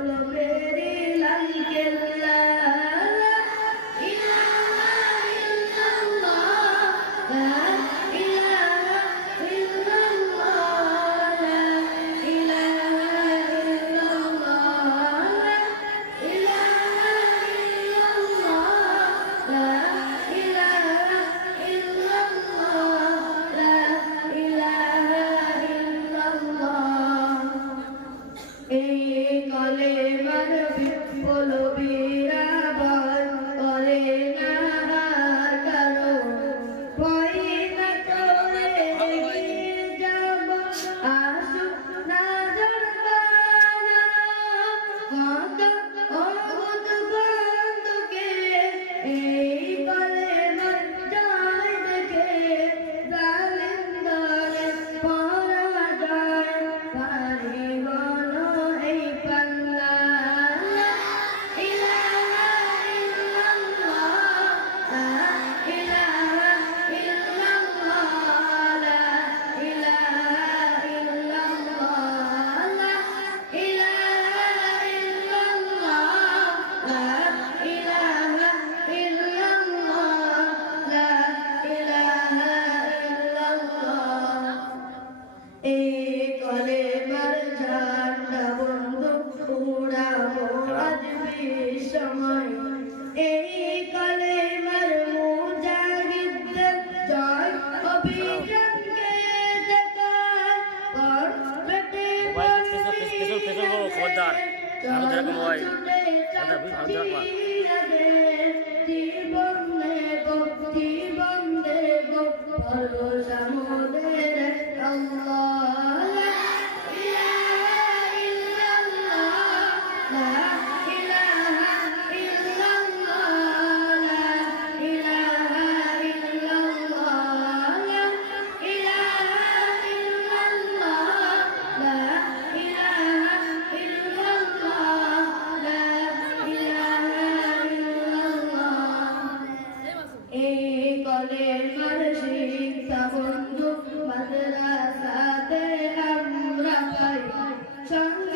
হলো মেরে লাল কেল্লা Wanda আজ সময় এই কালে মার মুজাহিদদের জয় অভিযানকে فأتي أمرك شهر